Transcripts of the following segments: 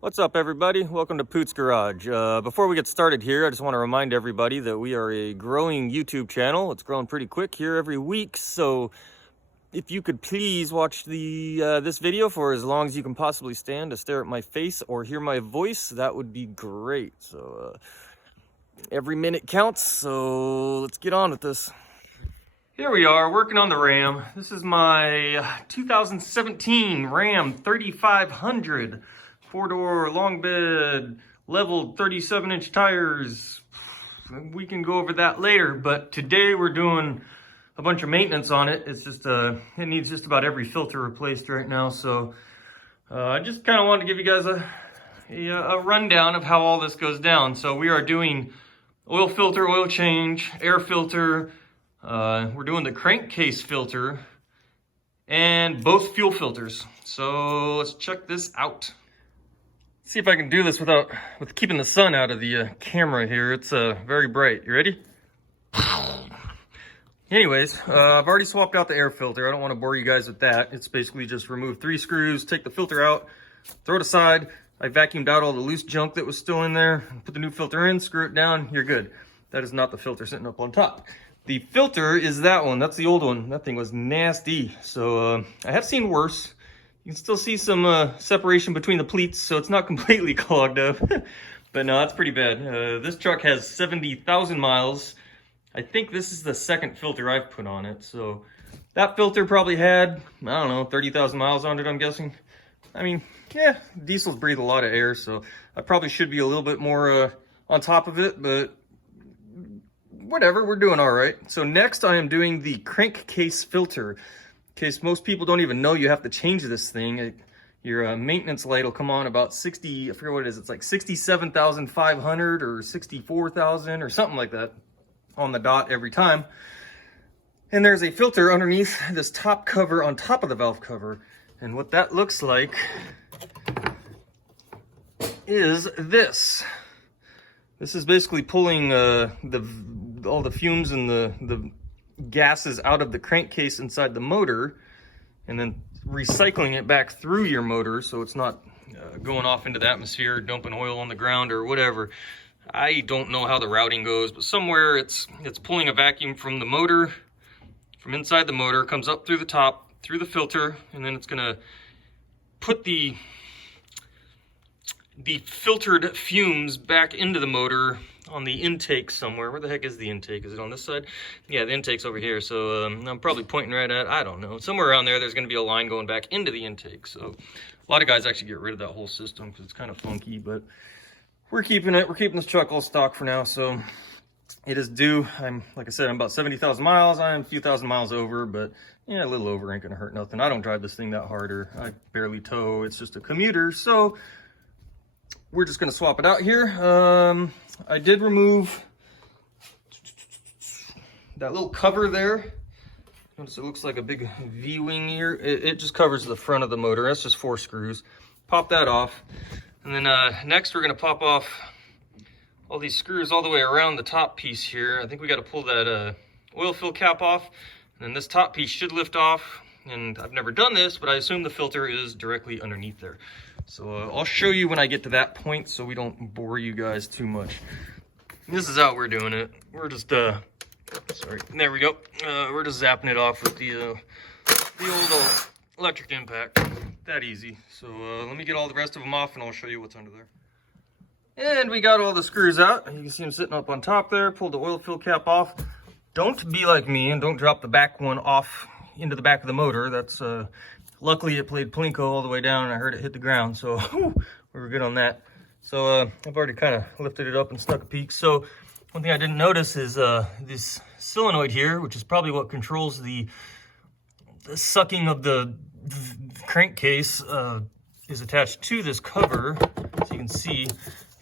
What's up, everybody? Welcome to Poot's Garage. Before we get started here, I just want to remind everybody that we are a growing YouTube channel. It's growing pretty quick here every week, so if you could please watch this video for as long as you can possibly stand to stare at my face or hear my voice, that would be great. So every minute counts, so let's get on with this. Here we are working on the Ram. This is my 2017 Ram 3500. 4-door, long bed, leveled 37-inch tires. We can go over that later, but today we're doing a bunch of maintenance on it. It's just, it needs just about every filter replaced right now, so I just kind of wanted to give you guys a rundown of how all this goes down. So we are doing oil filter, oil change, air filter, we're doing the crankcase filter, and both fuel filters. So let's check this out. See if I can do this with keeping the sun out of the camera here. It's very bright. You ready? Anyways, I've already swapped out the air filter. I don't want to bore you guys with that. It's basically just remove 3 screws, take the filter out, throw it aside. I vacuumed out all the loose junk that was still in there, put the new filter in, screw it down, you're good. That is not the filter sitting up on top. The filter is that one. That's the old one. That thing was nasty. So I have seen worse. You can still see some separation between the pleats, so it's not completely clogged up. But no, that's pretty bad. This truck has 70,000 miles. I think this is the second filter I've put on it. So that filter probably had, I don't know, 30,000 miles on it, I'm guessing. I mean, yeah, diesels breathe a lot of air, so I probably should be a little bit more on top of it, but whatever, we're doing all right. So next I am doing the crankcase filter. In case most people don't even know you have to change this thing. Your maintenance light will come on about 60, I forget what it is, it's like 67,500 or 64,000 or something like that on the dot every time. And there's a filter underneath this top cover on top of the valve cover. And what that looks like is this. This is basically pulling all the fumes and the gases out of the crankcase inside the motor and then recycling it back through your motor so it's not going off into the atmosphere, dumping oil on the ground or whatever. I don't know how the routing goes, but somewhere it's pulling a vacuum from the motor, from inside the motor, comes up through the top, through the filter, and then it's gonna put the filtered fumes back into the motor on the intake somewhere. Where the heck is the intake? Is it on this side? Yeah, the intake's over here. So I'm probably pointing right at, I don't know, somewhere around there, there's going to be a line going back into the intake. So a lot of guys actually get rid of that whole system because it's kind of funky, but we're keeping it. We're keeping this truck all stock for now. So it is due. Like I said, I'm about 70,000 miles. I'm a few thousand miles over, but yeah, a little over ain't going to hurt nothing. I don't drive this thing that hard, or I barely tow. It's just a commuter. So we're just going to swap it out here. I did remove that little cover there. Notice it looks like a big V-wing here. It just covers the front of the motor. That's just 4 screws. Pop that off. And then next we're going to pop off all these screws all the way around the top piece here. I think we got to pull that oil fill cap off. And then this top piece should lift off. And I've never done this, but I assume the filter is directly underneath there. So I'll show you when I get to that point so we don't bore you guys too much. This is how we're doing it. We're just, sorry, there we go. We're just zapping it off with the old electric impact. That easy. So let me get all the rest of them off and I'll show you what's under there. And we got all the screws out. You can see them sitting up on top there. Pulled the oil fill cap off. Don't be like me and don't drop the back one off into the back of the motor. That's luckily it played plinko all the way down and I heard it hit the ground, so we were good on that. So I've already kind of lifted it up and stuck a peek. So one thing I didn't notice is this solenoid here, which is probably what controls the sucking of the crankcase, is attached to this cover, so you can see.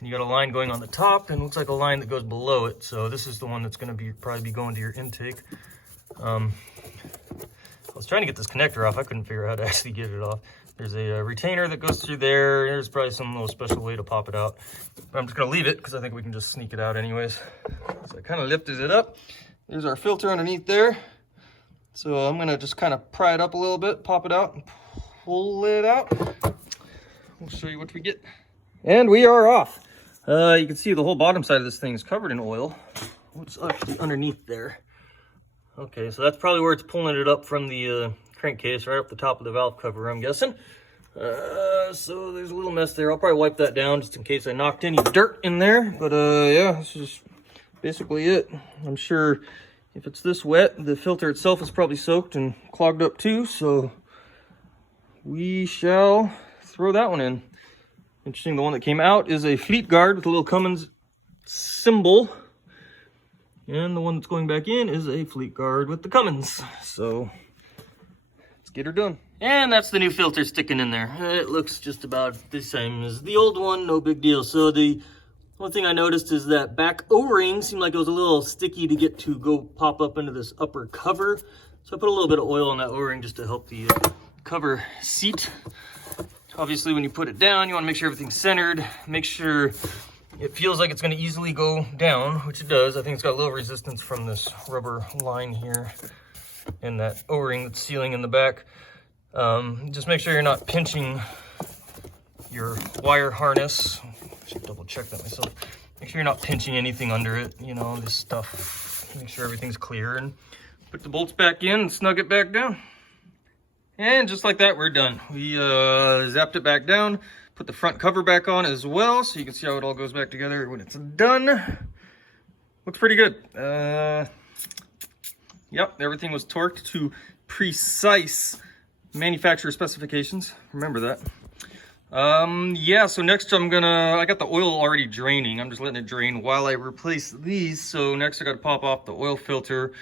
And you got a line going on the top and looks like a line that goes below it. So this is the one that's going to probably be going to your intake. I was trying to get this connector off. I couldn't figure out how to actually get it off. There's a retainer that goes through there. There's probably some little special way to pop it out. But I'm just going to leave it because I think we can just sneak it out anyways. So I kind of lifted it up. There's our filter underneath there. So I'm going to just kind of pry it up a little bit, pop it out, and pull it out. We'll show you what we get. And we are off. You can see the whole bottom side of this thing is covered in oil. What's actually underneath there? Okay, so that's probably where it's pulling it up from the crankcase, right up the top of the valve cover, I'm guessing. So there's a little mess there. I'll probably wipe that down just in case I knocked any dirt in there. But yeah, this is basically it. I'm sure if it's this wet, the filter itself is probably soaked and clogged up too. So we shall throw that one in. Interesting, the one that came out is a fleet guard with a little Cummins symbol. And the one that's going back in is a fleet guard with the Cummins. So let's get her done. And that's the new filter sticking in there. It looks just about the same as the old one, no big deal. So the one thing I noticed is that back O-ring seemed like it was a little sticky to get to go pop up into this upper cover. So I put a little bit of oil on that O-ring just to help the cover seat. Obviously, when you put it down, you want to make sure everything's centered. Make sure it feels like it's going to easily go down, which it does. I think it's got a little resistance from this rubber line here and that O-ring that's sealing in the back. Just make sure you're not pinching your wire harness. I should double check that myself. Make sure you're not pinching anything under it, you know, this stuff. Make sure everything's clear and put the bolts back in and snug it back down. And just like that, we're done. We zapped it back down, put the front cover back on as well, so you can see how it all goes back together when it's done. Looks pretty good. Yep, everything was torqued to precise manufacturer specifications. Remember that. Yeah, so next I got the oil already draining. I'm just letting it drain while I replace these. So next I got to pop off the oil filter.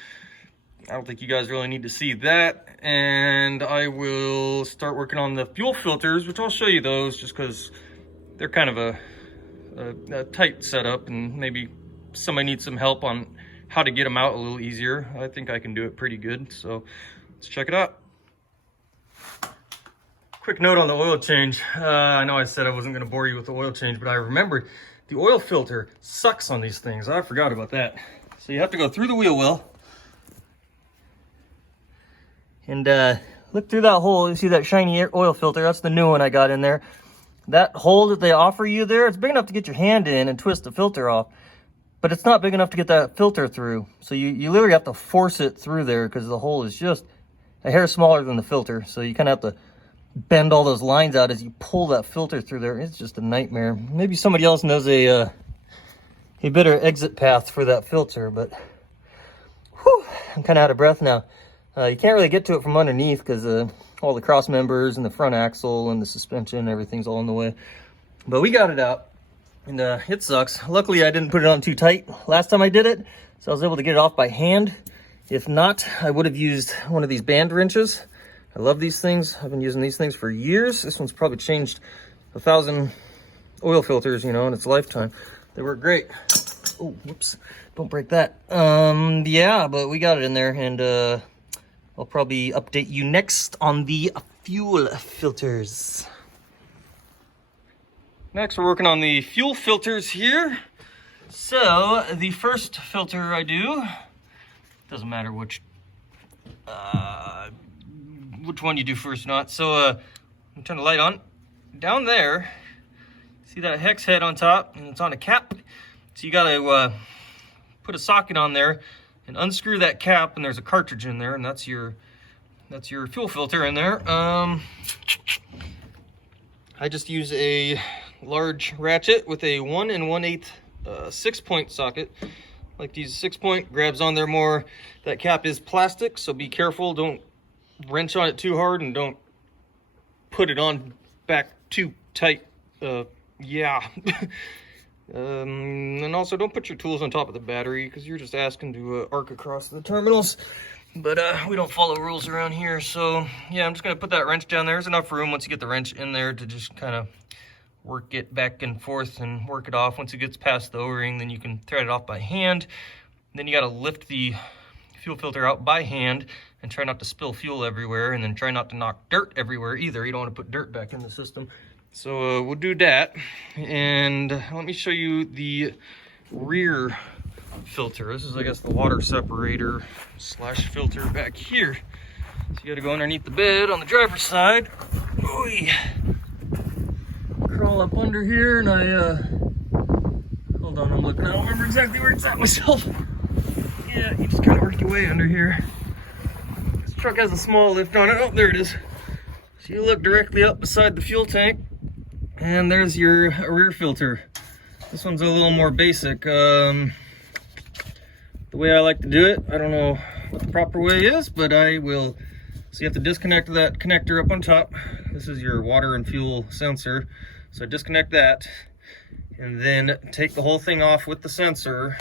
I don't think you guys really need to see that. And I will start working on the fuel filters, which I'll show you those just because they're kind of a tight setup and maybe somebody needs some help on how to get them out a little easier. I think I can do it pretty good. So let's check it out. Quick note on the oil change. I know I said I wasn't going to bore you with the oil change, but I remembered the oil filter sucks on these things. I forgot about that. So you have to go through the wheel well. And look through that hole. You see that shiny oil filter? That's the new one I got in there. That hole that they offer you there, it's big enough to get your hand in and twist the filter off. But it's not big enough to get that filter through. So you literally have to force it through there because the hole is just a hair smaller than the filter. So you kind of have to bend all those lines out as you pull that filter through there. It's just a nightmare. Maybe somebody else knows a better exit path for that filter, but whew, I'm kind of out of breath now. You can't really get to it from underneath because all the cross members and the front axle and the suspension, everything's all in the way. But we got it out, and it sucks. Luckily, I didn't put it on too tight last time I did it, so I was able to get it off by hand. If not, I would have used one of these band wrenches. I love these things. I've been using these things for years. This one's probably changed 1,000 oil filters, you know, in its lifetime. They work great. Oh, whoops. Don't break that. Yeah, but we got it in there, and I'll probably update you next on the fuel filters. Next, we're working on the fuel filters here. So, the first filter I do, doesn't matter which one you do first or not. So, I'm gonna turn the light on. Down there, see that hex head on top, and it's on a cap. So you gotta put a socket on there and unscrew that cap, and there's a cartridge in there, and that's your fuel filter in there. I just use a large ratchet with a 1 1/8 6-point socket. Like these 6-point grabs on there more. That cap is plastic, so be careful. Don't wrench on it too hard, and don't put it on back too tight. Yeah. And also don't put your tools on top of the battery because you're just asking to arc across the terminals. But we don't follow rules around here. So yeah, I'm just gonna put that wrench down there. There's enough room once you get the wrench in there to just kind of work it back and forth and work it off. Once it gets past the O-ring, then you can thread it off by hand. Then you got to lift the fuel filter out by hand and try not to spill fuel everywhere, and then try not to knock dirt everywhere either. You don't want to put dirt back in the system. So we'll do that, and let me show you the rear filter. This is, I guess, the water separator slash filter back here. So you got to go underneath the bed on the driver's side. Oy. crawl up under here and hold on, I'm looking, I don't remember exactly where it's at myself. Yeah, you just kind of work your way under here. This truck has a small lift on it. Oh, there it is. So you look directly up beside the fuel tank, and there's your rear filter. This one's a little more basic. The way I like to do it, I don't know what the proper way is, but I will. So you have to disconnect that connector up on top. This is your water and fuel sensor. So disconnect that, and then take the whole thing off with the sensor.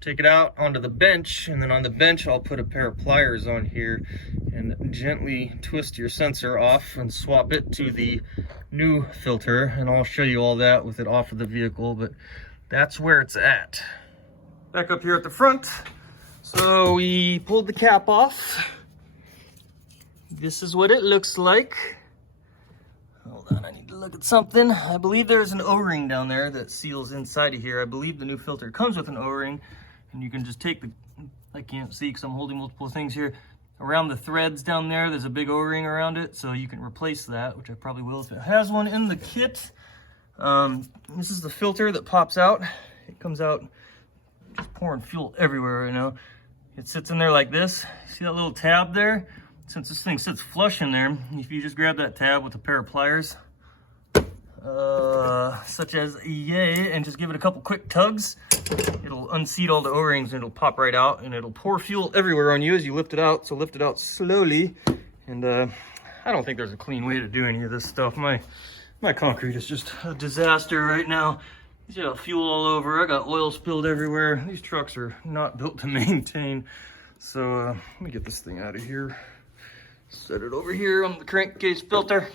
Take it out onto the bench, and then on the bench I'll put a pair of pliers on here and gently twist your sensor off and swap it to the new filter, and I'll show you all that with it off of the vehicle, but that's where it's at. Back up here at the front, so we pulled the cap off. This is what it looks like. Hold on, I need to look at something. I believe there's an O-ring down there that seals inside of here. I believe the new filter comes with an O-ring, and you can just take the, I can't see because I'm holding multiple things here, around the threads down there, there's a big O-ring around it, so you can replace that, which I probably will if it has one in the kit. This is the filter that pops out. It comes out just pouring fuel everywhere right now. It sits in there like this. See that little tab there? Since this thing sits flush in there, if you just grab that tab with a pair of pliers, such as yay, and just give it a couple quick tugs, it'll unseat all the O-rings and it'll pop right out, and it'll pour fuel everywhere on you as you lift it out. So lift it out slowly. And I don't think there's a clean way to do any of this stuff. My concrete is just a disaster right now. He's got fuel all over. I got oil spilled everywhere. These trucks are not built to maintain. So let me get this thing out of here. Set it over here on the crankcase filter.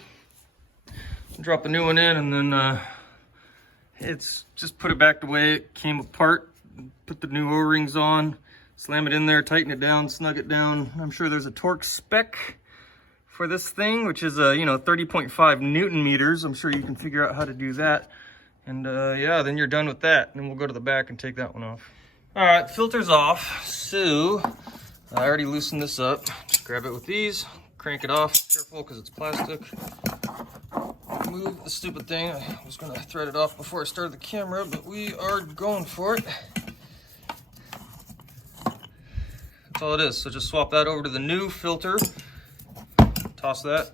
Drop a new one in, and then it's just put it back the way it came apart. Put the new O-rings on, slam it in there, tighten it down, snug it down. I'm sure there's a torque spec for this thing, which is 30.5 Newton meters. I'm sure you can figure out how to do that. And yeah, then you're done with that. And then we'll go to the back and take that one off. All right, filter's off. So I already loosened this up. Just grab it with these, crank it off. Careful, because it's plastic. Move the stupid thing. I was gonna thread it off before I started the camera, but we are going for it. That's all it is. So just swap that over to the new filter, toss that,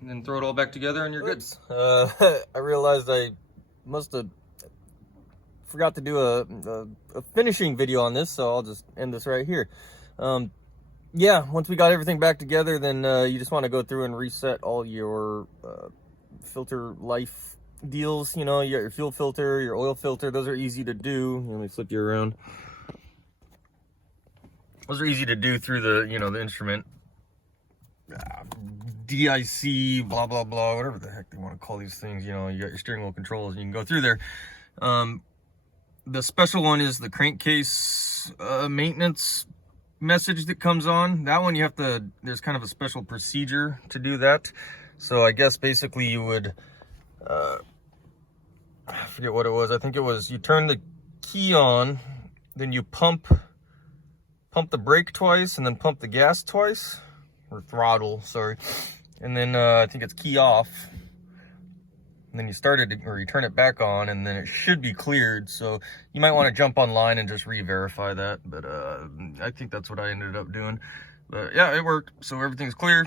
and then throw it all back together, and you're good. I realized I must have forgot to do a finishing video on this, so I'll just end this right here. Yeah, once we got everything back together, then you just want to go through and reset all your filter life deals. You know, you got your fuel filter, your oil filter. Those are easy to do. Let me flip you around. Those are easy to do through the, the instrument. DIC, blah, blah, blah, whatever the heck they want to call these things. You got your steering wheel controls, and you can go through there. The special one is the crankcase maintenance message that comes on. That one you have to, there's kind of a special procedure to do that. So I guess basically you would, I forget what it was. I think it was, you turn the key on, then you pump the brake twice, and then pump the gas twice, or throttle, sorry. And then I think it's key off. And then you you turn it back on, and then it should be cleared. So you might want to jump online and just re-verify that. But I think that's what I ended up doing. But yeah, it worked. So everything's clear.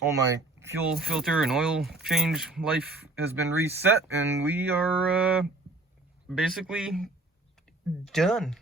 All my fuel filter and oil change life has been reset, and we are basically done.